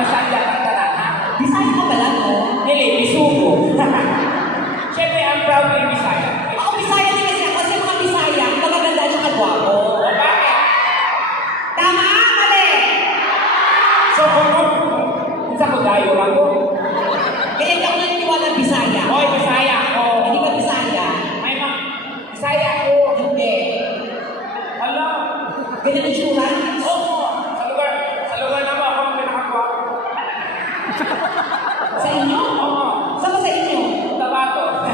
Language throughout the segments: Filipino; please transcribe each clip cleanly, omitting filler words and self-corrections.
nasadya ang tanan, ha? Bisaya ka pala, no? Dili, Bisugo. Siyempre, I'm proud in Bisaya. Ako Bisaya din kasi ako. Kasi mga Bisaya, magaganda at saka gwapo. Bakit? Tama? Mali! So, kung sa kudayo ako. Kaya hindi ako naniniwala Bisaya. Hoy, Bisaya ako. Hindi ka Bisaya. May mga Bisaya ako. Hindi. Hala. Ganyan ang tsura? Oo. Sa lugar na ba ako ang pinakagwapo? Sa inyo? Oo. Saan ba sa inyo? Tabato.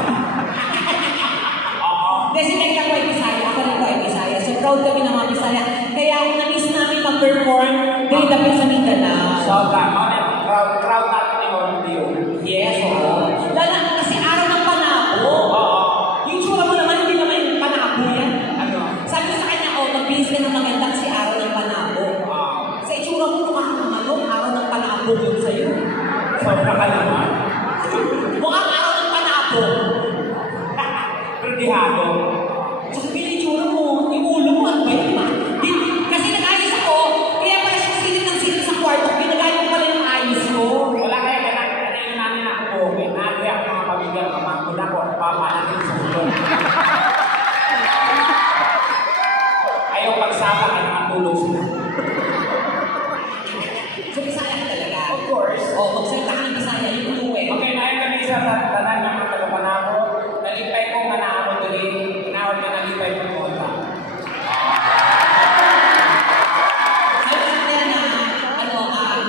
Oo. Kasi nagka ko ay Bisaya. Ako rin ko ay Bisaya. So proud kami ng mga Bisaya. Kaya na-miss namin mag-perform dahil dapat sa Mindanao. So, crowd natin ni Orlando. Yes, oo. Lala, kasi araw ng panabo. Oo. Yung tsura mo naman, hindi naman yung panabo yan. Ano? Sabi ko sa kanya, magbihis ka ng maganda kasi araw ng panabo. Sa itsura mo, mukha kang manok, araw ng panabo yun sa'yo. Sobra ka naman. Mukhang araw ng panabo. Pero di habo. Sabi yung itsura mo, yung ulo mo, ano ba yun? Kasi nag-ayos ako, kaya pala siya silip sa kwarto, ginagayos pala yung ayos ko. Wala kaya kanayin namin ako po. May nagre ako mga pamilya, mamangkod ako, papa natin sa ulo. Ayaw pagsama ka ng tulong sila. So, Bisaya ka talaga. Of course. O, magsalita ka ng Bisaya, yung fluent. Okay, nahin kami sa tanan ng mga tagapanako. Nalipay ko nga na ako tuloy. Inawag na nalipay ko konta. Sabi ko na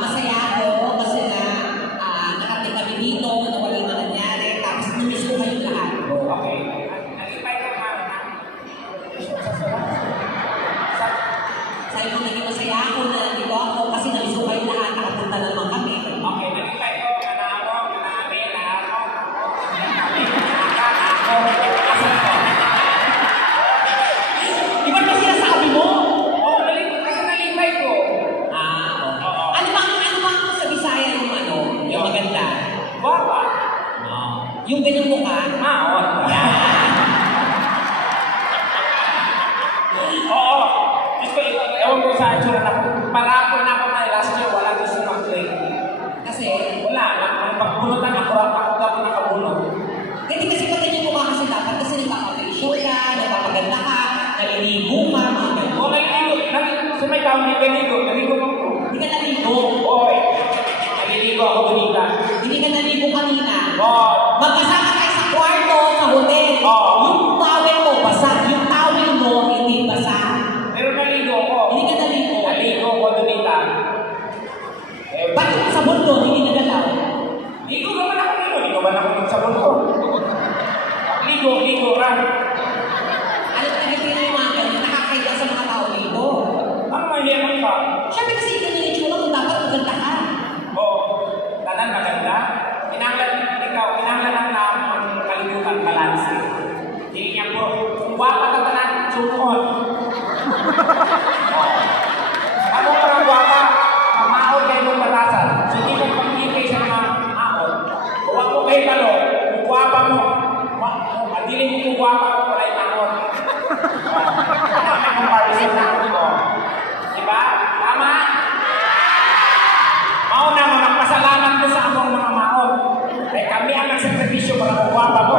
masaya ako kasi nakating kami dito, na walang nangyari, tapos namiss ko kayong lahat. Okay. Nalipay ko nga na. Sabi ko naging masaya ako na nandito ako kasi namiss ko kayong lahat, nakapunta na naman kami. Okay, nalipay ko nga na ako, nga namin, na ako. Iba ba sinasabi mo? Oo, kasi nalipay ko. Oo. Ano bang sa Bisaya yung yung maganda? Guwapa. Yung ganyang mukha? Maot. Oo. Diyos ko, ewan ko sa itsura na parapon na ako na last year, wala gusto mag-play. Kasi, Wala. Ang pagbunutan ako, ako dapat nakabunot. hindi kasi pag ganyan mukha kasi dapat kasi nagpapa-facial ka, nagpapaganda ka, naliligo ka, mga ganyan. O, naliligo. Sa may taon na naliligo ako. Hindi ka naligo. Oy. Naliligo ako bonita. Hindi ka naligo kanina. Oo. Magkasama kayo sa kwarto, sa hotel. Oo. Yung towel mo, basa. Yung towel mo, hindi basa. Pero naligo ako. Hindi ka naligo. Naligo ako bonita. Ba't yung sabon doon, hindi nagalaw? Ligo naman ako nilo. Ligo ba na ako ng sabon ko? Ligo, ran. Ano ka nagpili yung mga ganyan, nakakahiya sa mga tao dito. Ano mahirap ka? Siyempre kasi ganyan yung tsura mo, dapat maganda ka. Oo. Tanan maganda. Kinanglan lang na ang kalimutan balanse. Hindi niya po, kung wapa ka tanan, sumukot. Ako parang wapa, mamaot kayo ng batasan. So hindi ko pag-ibig sa mga maot. Huwag mo kayo talo, kung wapa mo, adiling mo kung wapa mo, wala yung maot. May comparison na ako mo. Diba? Tama? Mauna mo, magpasalamat ko sa among mga maot. Eh kami ang nagsakripisyo para kuwapa mo.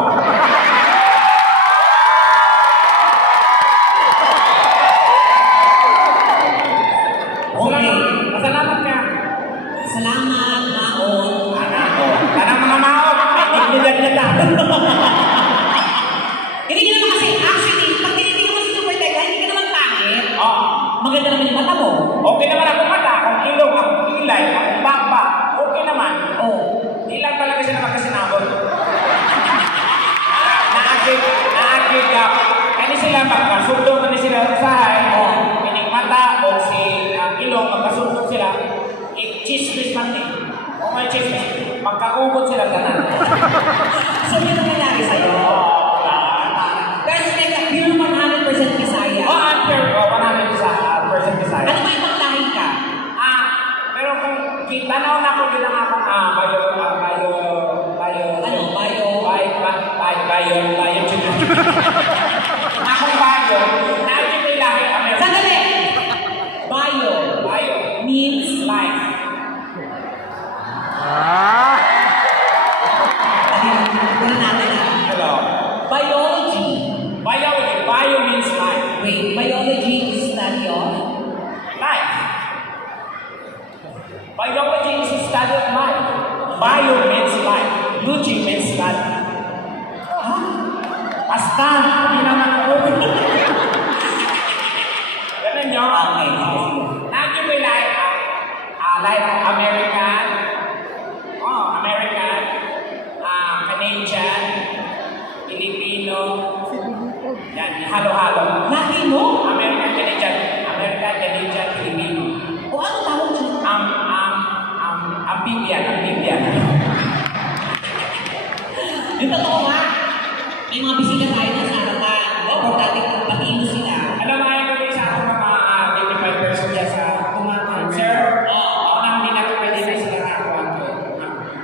Okay. Pasalamat ka. Salamat, maon. Anak ko. Anak mga maot. Nagigilad na lang. Hindi ka naman kasi, actually, pag tinitingnan mo si Super Tega, hindi ka naman pangit. Oo. Maganda naman yung mata mo. Okay naman ako mata. Kung ilong, akong kilay, akong baba. Okay naman. Oh. Di lang talaga sila magkasinabot. Naagig ka. Kani sila magkasundong na sila sa sahay. Pining mata o si ilong, magkasundong sila. I-chismis man eh. O may chismis. Magkaubot sila tanan. So, yun ang nangyari sa'yo. Pero si Tega, pure 100% Bisaya. Oh, I'm sure. 100% Bisaya. Ano ba ibang lahi ka? Pero kung tanaw na ko din ang akong akong bayo, natin may lahi kami. Sandali! Bio Bayo means life. Bio means life. Luchi means life. Ha? Basta, hindi naman ako. Ganun yun. Okay. Nandiyo may like, like American, American, Canadian, Filipino, yan, halo-halo. Latino? American, Canadian, Filipino. O ano tawag dyan? Amphibian. Yung totoo nga, may mga bisita tayo na sa harapan. Importante kung patiin mo sila. Alam mo, ayaw ko sa akong mga dignified person dyan sa kumakan. Sir, ako nang hindi natin pwede na sila nakakuha ko.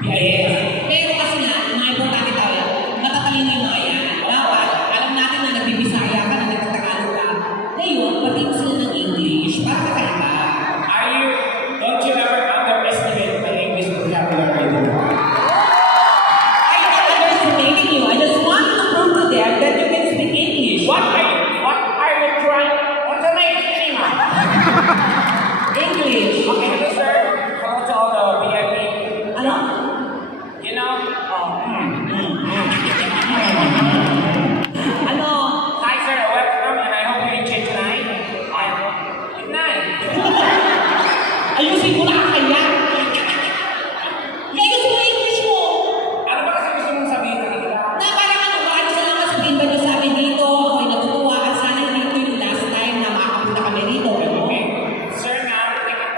Yes. Pero kasi nga, mga importante tayo, matatalino yung mga yan. Dapat, alam natin na nagbibisaya ka, na nagtatagalog ka. Ngayon, patiin mo sila ng English para kakaiba. Don't you ever underestimate my English vocabulary? I'm not underestimating you. I just want to prove to them that you can speak English. What are you trying? What's the name? English. Okay, hello sir. Hello to all the VIP. Ano? You know? Ano? Hi sir, welcome and I hope you enjoy tonight. Good night. Ayusin mo na ang kanya. Ayusin mo yung English mo. Ano ba kasi gusto mong sabihin sa kanila? Na parang ano, baka gusto lang sabihin ba niyo sa amin dito, ako'y natutuwa at sana hindi ito yung last time na makakapunta kami dito. Okay. Sir, ma'am, thank you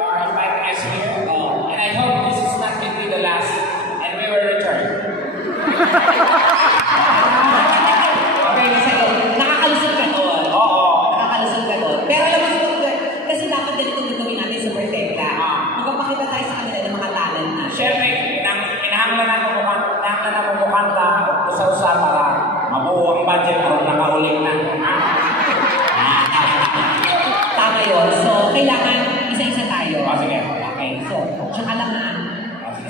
for inviting us here. And I hope this is not going to be the last and we will return. Okay, sa'yo, nakakalusot ka doon. Oo. Nakakalusot ka doon. Pero alam mo, kasi dapat ganito din gawin natin sa Bertecta. Magpapakita tayo sa kanila ng mga talent na. Siyempre, pinahanglan na kumukanta usa-usa para mabuo ang budget o nakauling na. Tama yun. So, kailangan isa-isa tayo. Sige. Okay, so, tsaka lang na.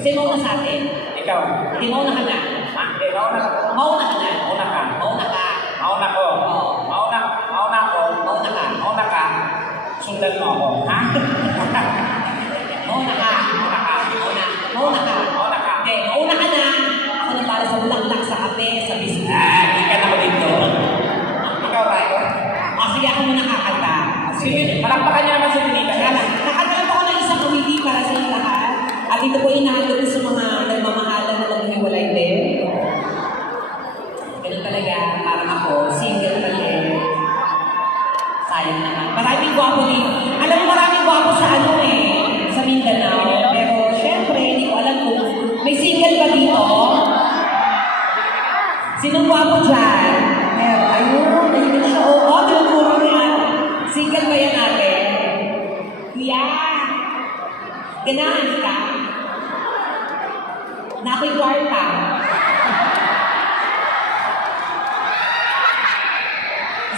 Kasi mauna sa atin. Ikaw. Hindi mauna ka na. Hindi, mauna ka. Mauna ka na. Mauna ka. Mauna ka. Mauna ko. Oo. Mauna ko. Mauna ka. Mauna ka. Sundan mo ako. Ha? Mauna ka. Mauna ka. Mauna ka. Mauna ka. Okay, mauna ka na. Ako na para sa bulaklak, sa kape, sa biscuit. Hindi ka na ko dito. Ikaw, Rayo. Sige, ako muna kakanta. Sige, malakpakan niya naman si Dinita. Kaya lang, nakagano ako ng isang committee para sa inyo lahat. At ito po inahalot sa mga nagmamahalan na maghiwalay din. Ganun talaga, parang ako, single pa din. Sayang naman. Maraming gwapo din. Alam mo, maraming gwapo sa ano sa Mindanao. Pero syempre, hindi ko alam kung may single ba dito? Sinong gwapo dyan? Meron. Ayun, ayun siya. Oo, tinuturo niya. Single ba yan ate? Kuya, ganahan ka? Na ako'y kwarta.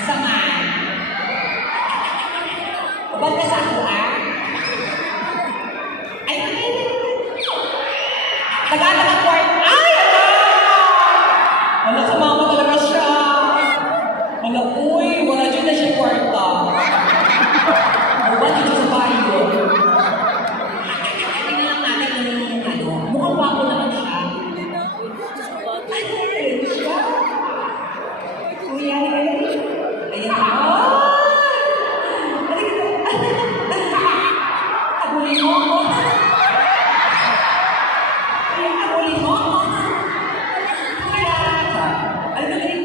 Saman. Ba't ka sa ako, Ay, Tagalog ang kwarta. Ay, ala! Wala, sumama talaga siya. Wala, uy, wala dyan na siya kwarta. Ba't dito sa bahay ko? Tingnan lang natin kung ano. Mukhang wapo naman siya. Ay, siya. Kuya, ayan. Abulin mo ako. Kuya, abulin mo ako. Kuya. Ano ba rin?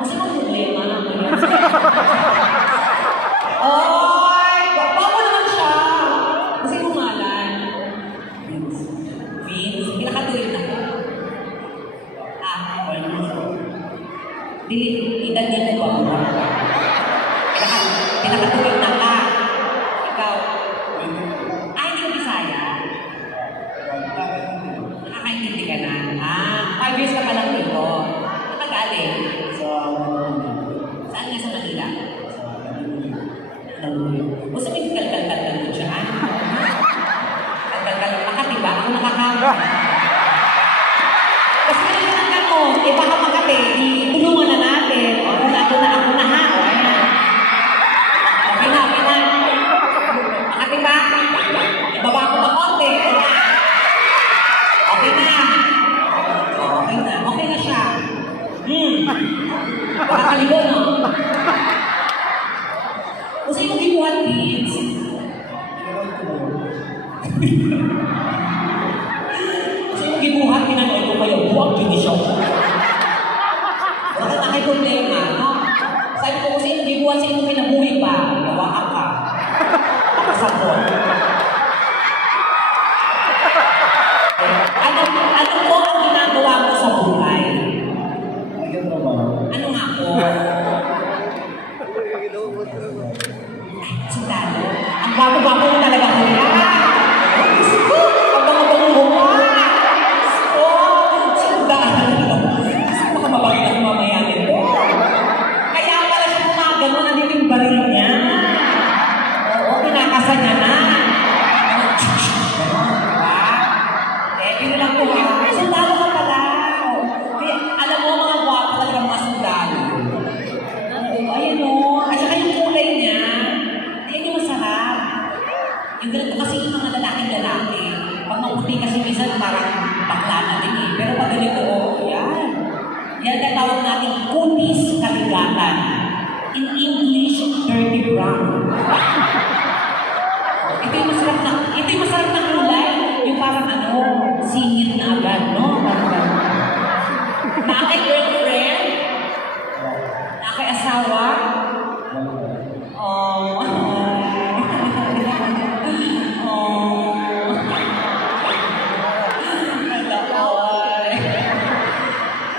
Kasi kung problema na ko yan. Oy! Wapo naman siya! Kasi kumalan. Vince. Pinakatuwid na ko. Edad niya ko ako. Pinakatuwid na ka. Ikaw. Ay, hindi ko Bisaya. Nakakaintindi ka na. 5 years ka pa lang dito. Nakagaling. Saan nga sa Manila? Gusto mo yung kalkal-kalkal mo dyan? Kalkal-kalkal. Makati ba? Ako nakakama. Kasi nagkakal mo, iba ka Makati, tulungan na natin. Ako na ha. Okay na. Makati ba? sagot. Ano po ang ginagawa mo sa buhay? Ano nga po? Sundalo. Ang bago-bago mo talaga kuya. Ang bango-bango mo pa. Sundalo. Baka mabagay ako mamaya nito. Kaya pala siya gumagano, ano yung baril niya. Oo, kinakasan niya na. Yun lang po ha. Sundalo ka pala. Kaya alam mo mga guwapo talaga mga sundalo. Ayun o. At saka yung kulay niya. Ayun yung masarap. Yung ganito kasi yung mga lalaki. Pag maputi kasi minsan parang bakla na din eh. Pero pag ganito o, yan. Yan na tawag natin kutis kaligatan. In English, dirty brown. Ito yung masarap na kulay. Yung parang ano, singit na agad, no? Na kay girlfriend? Na kay asawa? Oh.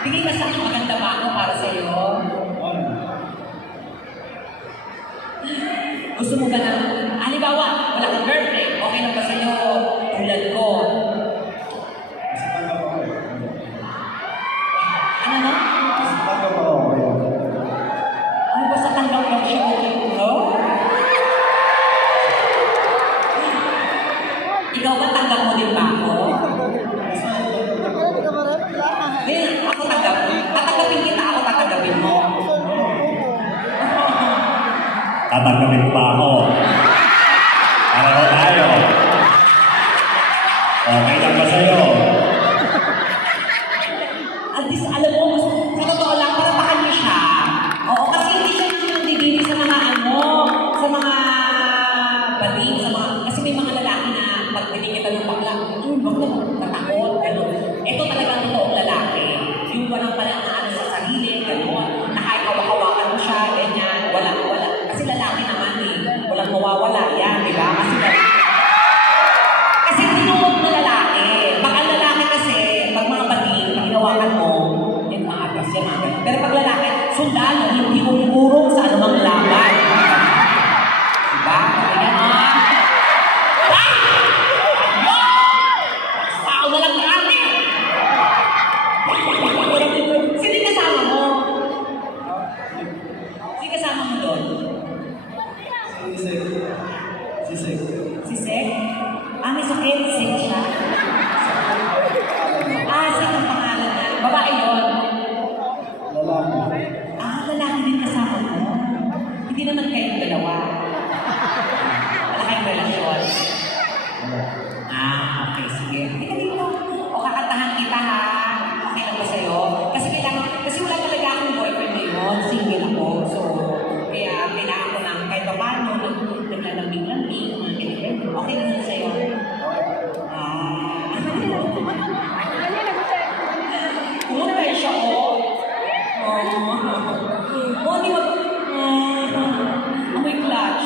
Tingin ka sa maganda ba ako para sa'yo? Gusto mo ba na, halimbawa, wala kang girlfriend, okay lang ba sa'yo? Tulad ko. Ano na? Ay, basta tanggap lang siya, okay no? Ikaw ba tanggap mo din ba ako? Hindi, ako tanggap. Tatanggapin kita, ako tatanggapin mo. Tatanggapin pa ako. Pareho tayo. Okay lang ba sa'yo? At least, alam mo, sa totoo lang, para baka niyo siya. Oo, kasi hindi siya nandidiri sa mga ano, sa mga baling, sa mga, kasi may mga lalaki na pag binigyan ng bakla, wag na, natakot, gano'n. Ito talaga ang totoong lalaki. Yung walang pala ano sa sarili, gano'n. Na kahit hawak-hawakan mo siya, ganyan, wala. Kasi lalaki naman eh, walang mawawala yan, di ba? Kasi tinuod na lalaki. Pag ang lalaki kasi, pag mga bating, pag hinawakan mo, yan maagas yan, maagas. Pero pag lalaki, sundalo, hindi umurong sa anumang laban. Diba? Ayan, ah. Ay! Sao na lang natin! Sino yung kasama mo? Sino yung kasama mo doon? Si Sek? Ah, may sakit. Sek siya? Ah, Sek ang pangalan niya. Babae yun? Ah, lalaki din kasama mo. Hindi naman kayong dalawa. Wala kayong relasyon. Ah, okay. Sige. Tika dito. O kakantahan kita ha. Okay lang ba sa'yo? Kasi wala talaga akong boyfriend ngayon. Single ako. So, kaya kailangan ko ng kahit pa paano, naglalambing-lambing, mga ganyan. Okay lang na sa'yo. Kumutay siya, oh. Oh, di mag... Amoy clutch.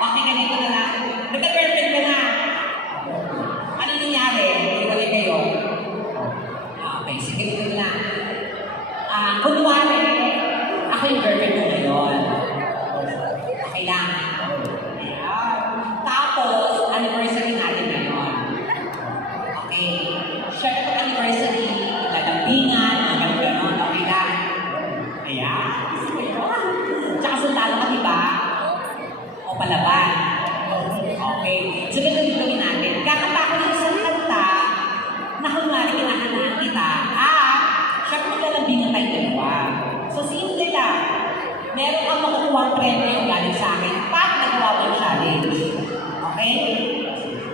Okay, ganito na lang. Nagka-girlfriend ka na. Ano nangyari? Iwalay kayo. Okay, sige dito na. Kunwari, ako yung girlfriend mo ngayon. Okay lang. Ayan. Tapos, anniversary natin ngayon. Okay. Share ko anniversary, lalambingan, hanggang gano'n. Okay lang. Ayan. Sige po. Tsaka sundalo ka, diba? O palaban. Okay. So, ganito dito natin. Kakanta ko sa isang kanta na kunwari kinakalaan kita. Siya kung lalambingan tayo dalawa. So, simple lang. Meron kang makukuha ang premyo galing sa akin pag nagawa mo yung challenge. Okay?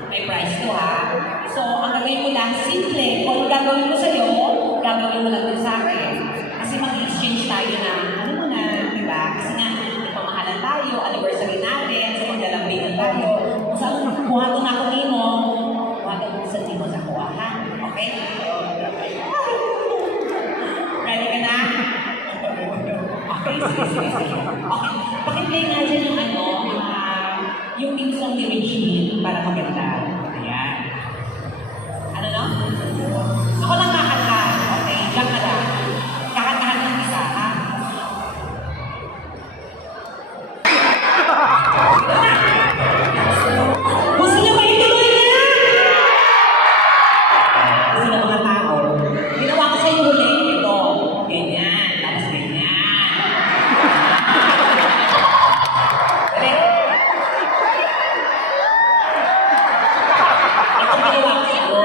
May prize to ha. So, ang gagawin mo lang, simple. Kung ang gagawin mo sa'yo, gagawin mo lang din sa akin. Kasi mag-exchange tayo na, ano mo na, di ba? Kasi nga, ipamahalan tayo, anniversary natin, so maglalambingan tayo. Kung saan, buhato na ako nimo, buhato ko sa nimo sa kuha, ha? Okay? Ready ka na? Okay. sige. Okay, pakiplay nga dyan yung ano, yung theme song ni Regine para maganda. Ayan. Ano no? Ako lang kakanta. Okay, diyan ka lang. Kakantahan ng isa, ha? Gusto niyo ba ituloy na? Kasi ng mga tao, ginawa ko sa iyo ulit ito. Ganyan, tapos ganyan. Dali. Ito ginawa ko sa iyo.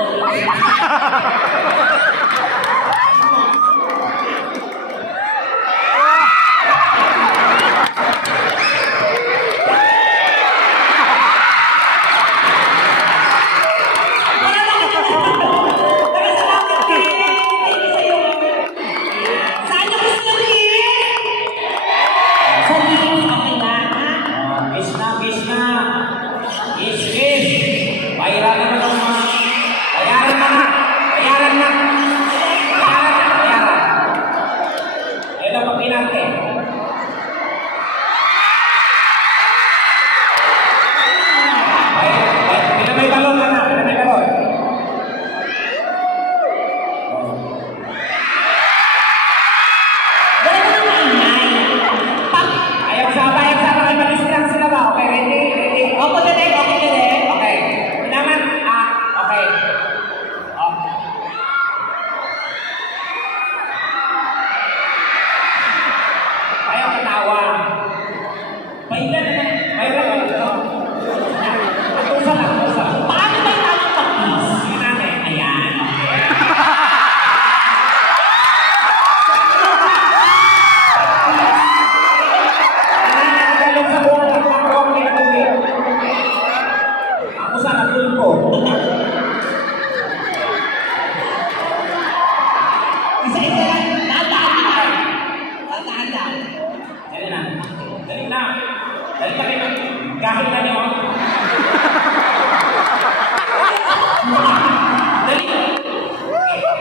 Saan niyo gusto niyo? Sa TV, okay ba? Ha? Kiss na, kiss na. Kiss, kiss. Bayaran na naman mga. Bayaran na na. Bayaran na. Bayaran na, bayaran. Ito pa pinante. Pinamay balon ka na. Pinamay balon. Dali mo nang maingay. Pag... Ayaw sa kay Malisirang sila ba? Okay, ready? Ready? Opo, direct. Okay, direct. Okay. Kailangan, okay. Oh. Ayaw katawa. Bayaran naman. Bayaran naman ito. Atusan lang, atusan. Paano ba yung tamang pag-kiss? Sige natin. Ayan, okay. Galing sa buwan ng pangkong ni Tumi. Ako sa natulpo. Isa-isa lang. Tandaan. Tandaan lang. Dali na. Dali na. Dali na kayo. Kahit na niyo. Dali.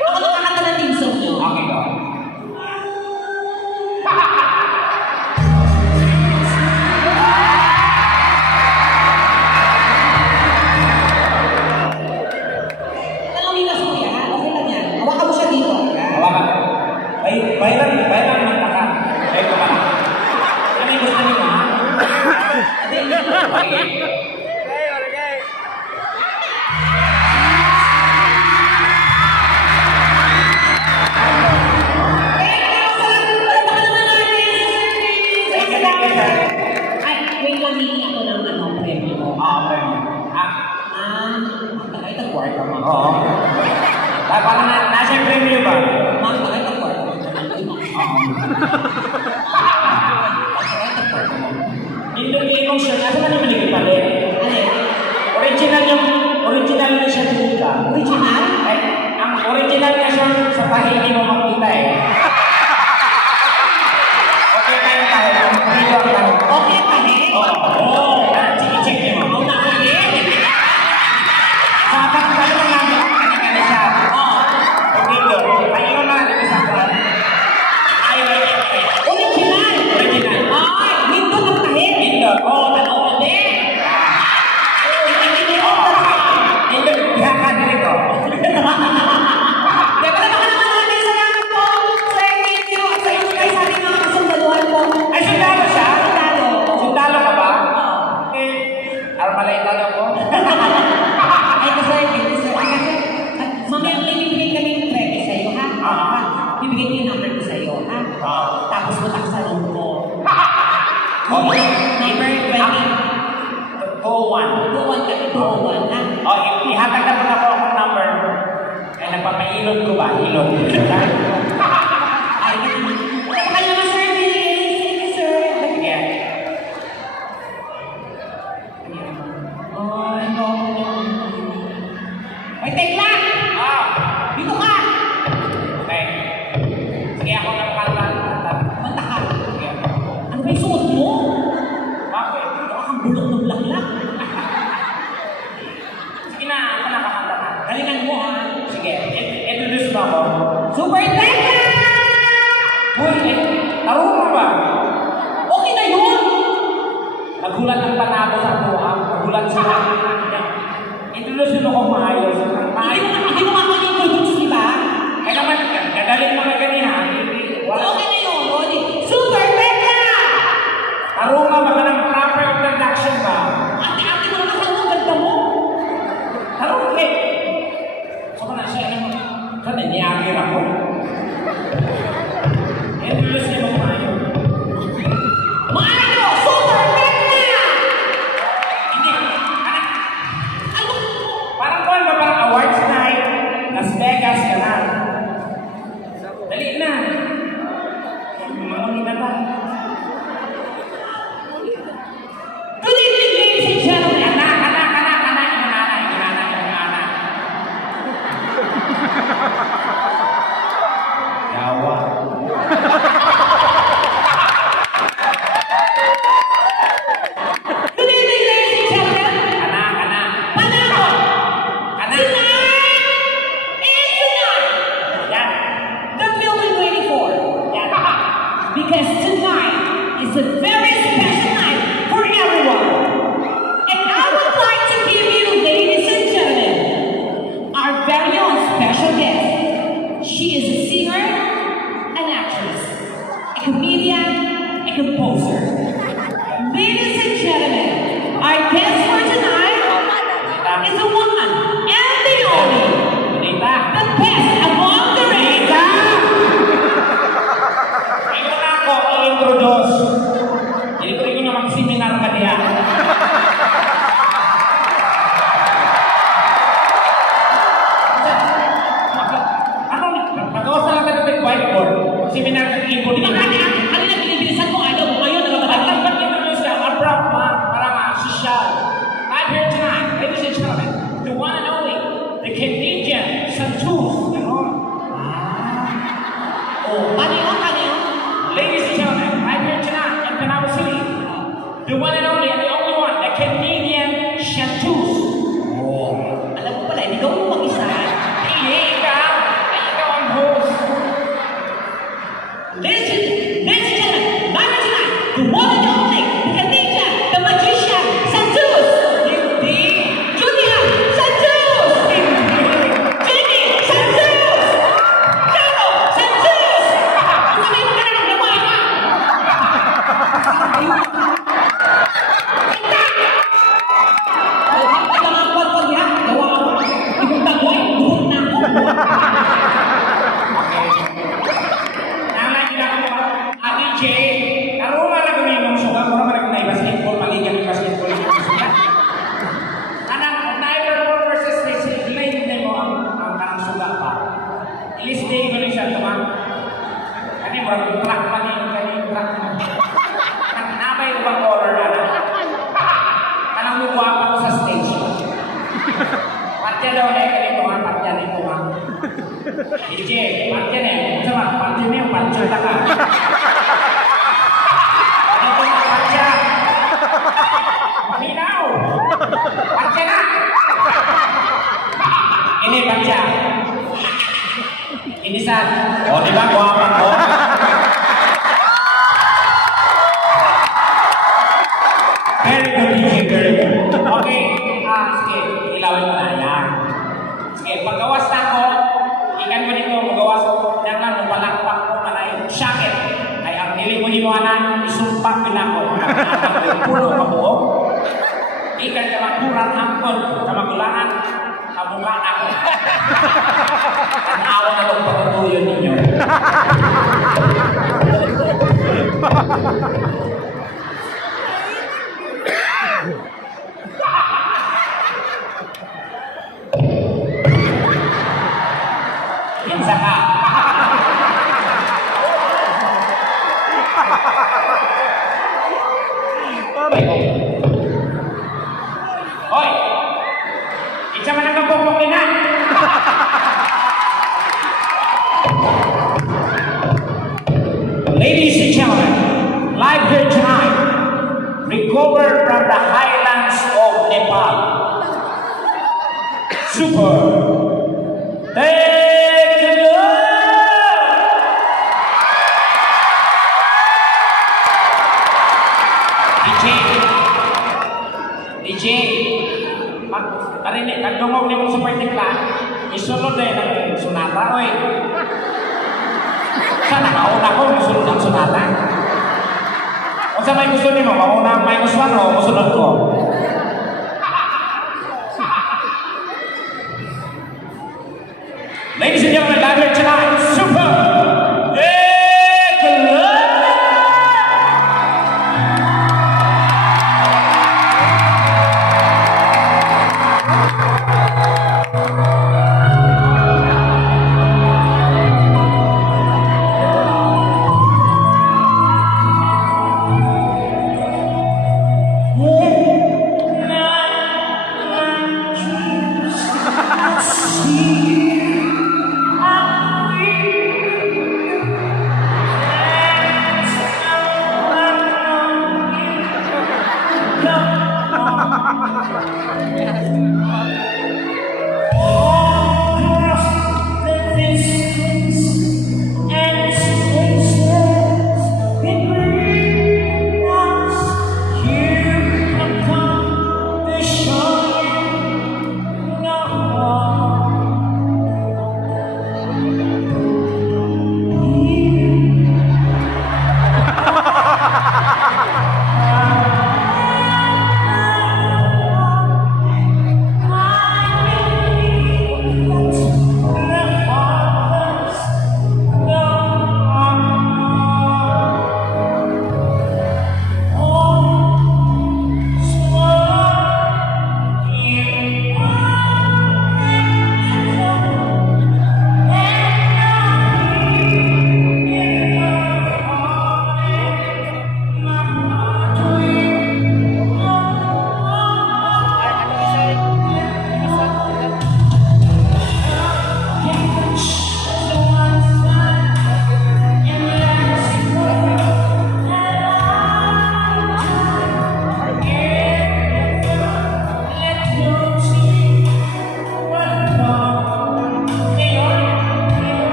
Ako lang kakanta ng team song niyo. Okay, go. Tanongin na siya, ha? Okay lang yan. Hawakan mo siya dito. Hawakan. Bayaran ng taka. Bayaran ko pa. Ano yung gusto niyo, ha? Okay. Ay, wait lang, hindi ako ng ano, premyo mo. Okay. Tagay tag-word ka, ma'am. Oo. Parang nasa premium ba? Ma'am, tagay tag-word. Hindi yung siya. Asa man yung maligid pa din? Ano yun? Original na siya dito. Original? Ay, ang original niya siya sa tahi hindi mo makita eh. Okay na yung tahi. Dito ang tahi. Okay pa, he? Oo. Check niyo. Oo, nakalit. Sa pagkakalo ng namin, kanina siya. Oo. Dito. Tayo na natin sa kwan. Ay, Original! original. Ay, dito ang tahi. Dito. Oo, tanaw. Hindi. Dito, ihakan dito. Kaya pala baka naman natin salamat po sa inyo, sa inyo guys, sa ating mga kasundaluhan po. Ay, sundalo siya? Sundalo. Sundalo ka ba? Oo. Armaleta daw ko. Ay, kasi, kasi, mamaya bibigay kami ng premyo sa iyo, ha? Ah. Bibigay ko yung number ko sa iyo, ha? Ah. Tapos butak sa room ko. Okay. Number 20. Go one. 201, ha? O, ihatag na po na po akong number. Ay, nagpapailot ko ba? Ilot. Ay, kaya naman, sir, thank you, sir. Sige. Ay, no. Ay, tekla! Ah. Dito ka! Okay. Sige, ako na kanta. Manta ka. Sige. Ano ba yung suot mo? Bakit? Baka kang bulok ng bulaklak. Sige na, ako na kakanta na. Galingan mo, ha? Sige, introduce mo ako. Super Tekla! Uy, tarungan ba? Nagulat ang panabo sa buha. Nagulat sila. Introduce mo ko maayos. Hindi mo ako introduce, di ba? Kaya naman, gagaling mo na ganyan. Okay na yun, Lodi. Super Mega! Karunga ba ka ng proper introduction ba? Ate-ate mo naman ang ganda mo. Karunga eh. So ka na siya naman. Sana niyakir ako. Introduce niya mo maayos. Maano! Super Mega! Hindi. Anak. Ano? Parang kung ba parang awards night, Las Vegas ka na. Dali na. Mamuni na ba? Good evening, ladies and gentlemen. Yawa. Good evening, ladies and gentlemen. Anak. Panahon! Anak. Tonight is the night Yan. that we've been waiting for. Yan. Because tonight is a very special night for everyone. And I would like to give you, ladies and gentlemen, our very own special guest. She is a singer, an actress, a comedian, a composer. Ladies and gentlemen, our guest for tonight is the one and the only, Bonita. the best among the rest. Ikaw na ako i-introduce. Hindi ko rin na mag-seminar ka diya. Ano? Nagawas na lang tayo ng whiteboard. Seminar ka ibo din. Kanina binibilisan mo, ayaw mo ngayon, Bakit ba't introduce ka? Abrupt ma. Para ma-social. I'm here tonight, ladies and gentlemen, the one and only, the Canadian Santos. Ganon. Oh, paano yun? Ladies and gentlemen, I'm here tonight in Panama City. The one and only and the only one, the Canadian Chanteuse. Oh, alam mo pala, hindi ka mo mag-isa. Hindi ikaw. Ay, ikaw ang host. Ladies and gentlemen, live tonight, the one and only, the Canadian, the magician, Santos! Hindi. Julian Santos! Jenny Santos! Carlo Santos! Ang sabi mo ka na ng gawa ka! Kita! Oh, ang mga kwat-kwat niya, gawa ako. Ibang tagoy, buhok na ako. Nanay lang ako. Ate Jay, karunga lang kami yung suga. Karunga lang kami basketball. Paligan ng basketball. Anak, na-perform versus stage. Ilay din mo ang kanang suga pa. Ilis day ko rin siya. Tama? Kani mo, track pa niya. Kani track mo. Nabay ko bang order na? Kanang mukha pa ko sa stage. Patya daw na yung ganito nga. Patya na ito nga. DJ, patya na yun. Sama, patya na yung patya ka. Ito nga, patya. Minaw. Patya na. Ini patya. Ini san. O, di ba? Guwapa ko. Very good, DJ. Very good. Okay. Sige. Ilawin mo na yan. Sige, paggawas na ako, ikan ko dito, magawas ko, yan lang, palakpak ko na na shacket. Ay, ang nilimuhimuanan, isumpak ko na ako. Pulo ka buo. Ikan ka magkurang angkol, ka magulangan, kamuka ako. Ang awa na itong pagkatuyo ninyo. Pinsa ka. Hoy! Isa man ang kapupok na. Ladies and gentlemen, live here tonight, recovered from the highlands of Nepal. Super. Take a look! DJ, idungog ni mo sa partikla, isunod na yun ang sunata, oy. Sana mauna ko, musunod ang sunata. Kung sa may gusto ni mo, mauna ang minus 1 o musunod ko. Ladies and gentlemen, live here tonight, Super Eclipse!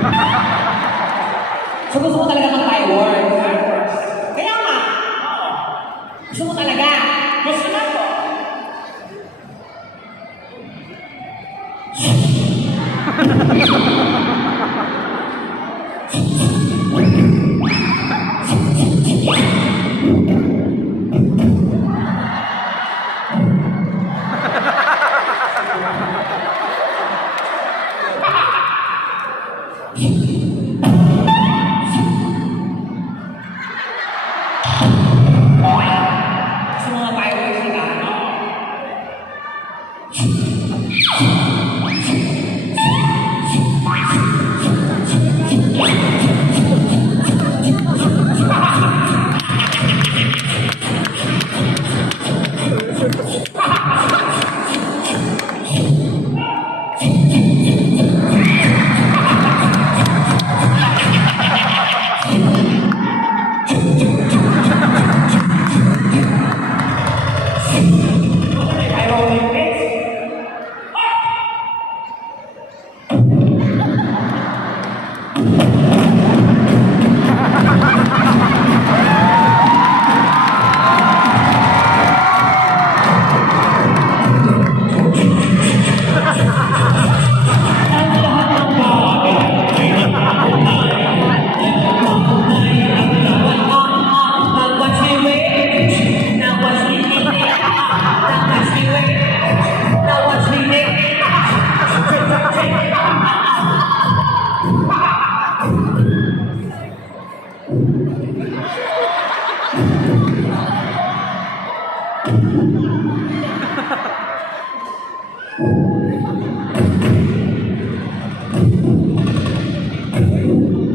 So gusto mo talaga mag-fireworks? Kaya nga. Gusto mo talaga? Gusto na po. Gusto mo mag-fireworks ka?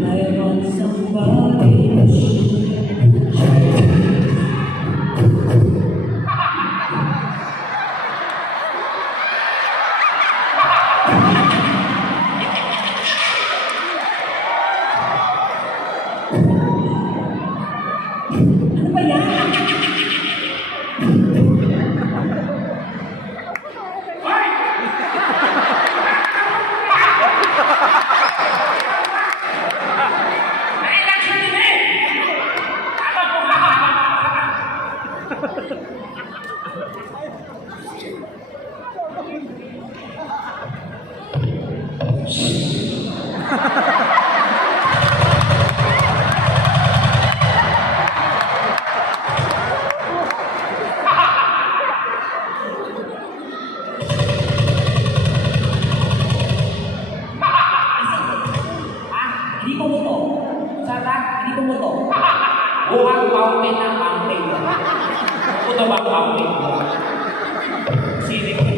I want somebody to Ano ba yan? Hindi pumuto. Sarap. Hindi pumuto. Buhang fountain ng fountain. Puto bang fountain? Sinig.